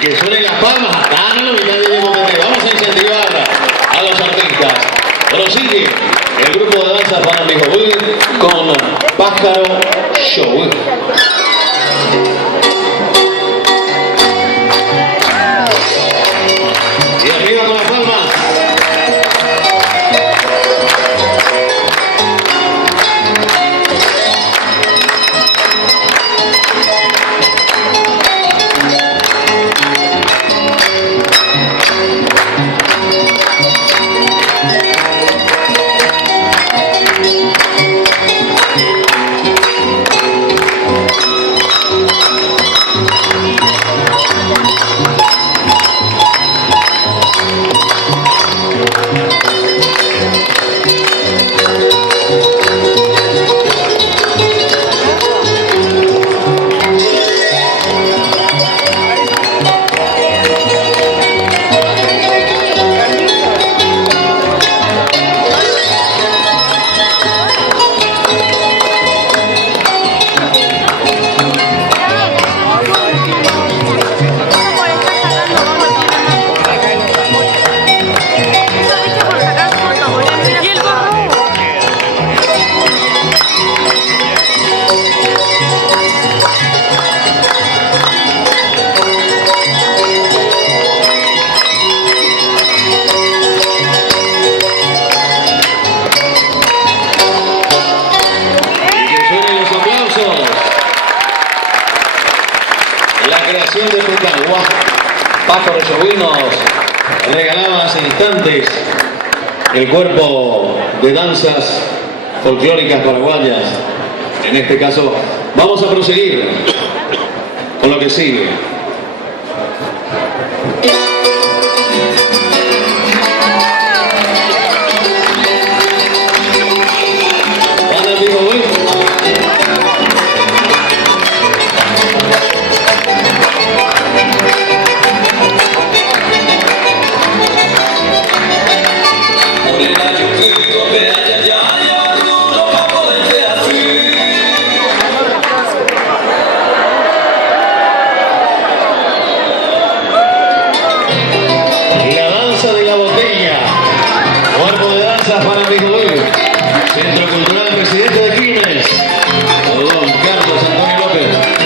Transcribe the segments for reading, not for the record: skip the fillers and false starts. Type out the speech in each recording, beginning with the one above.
que suenen las palmas acá en la mitad de Boquete. Vamos a incentivar a los artistas. Prosigue el grupo de danza Panambi Joven con Pájaro Show. Y arriba con las palmas. La creación de Pucagua. Pájaro Show nos regalaba hace instantes el cuerpo de danzas folclóricas paraguayas. En este caso, vamos a proseguir con lo que sigue. Centro Cultural Presidente de Quilmes, don Carlos Antonio López.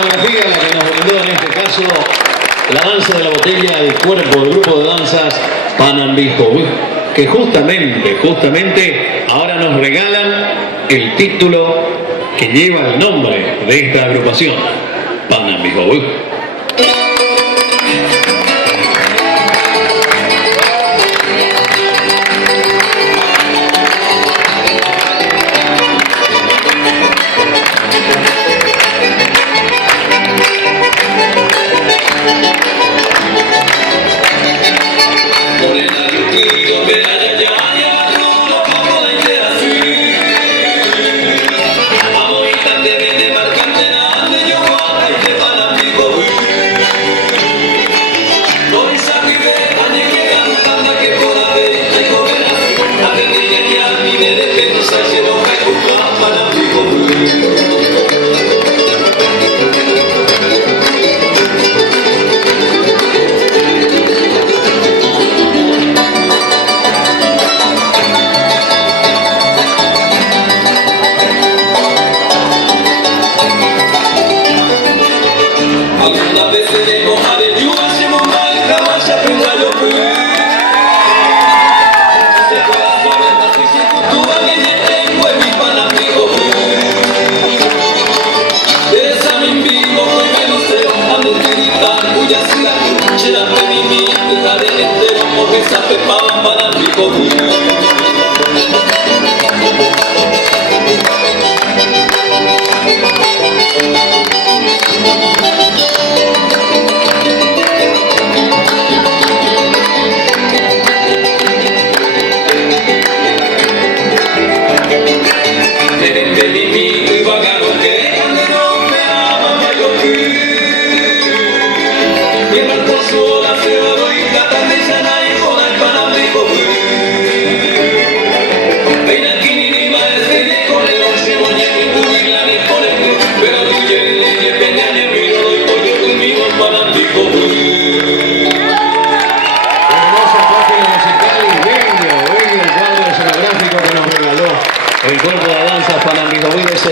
La que nos brindó en este caso la danza de la botella, el cuerpo del grupo de danzas Panambi Joven, que justamente ahora nos regalan el título que lleva el nombre de esta agrupación, Panambi Joven.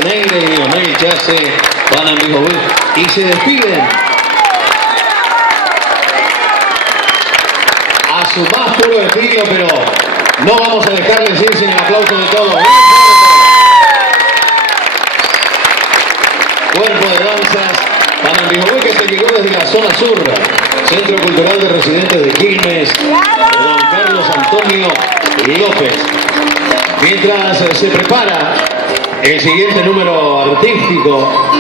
Neire y Dionel Chase van a Bijoví y se despiden a su más puro estilo, pero no vamos a dejarles ir sin el aplauso de todos. Cuerpo de danzas Panambijoví, que se llegó desde la zona sur, Centro Cultural de Residentes de Quilmes, don Carlos Antonio López. Mientras se prepara el siguiente número artístico,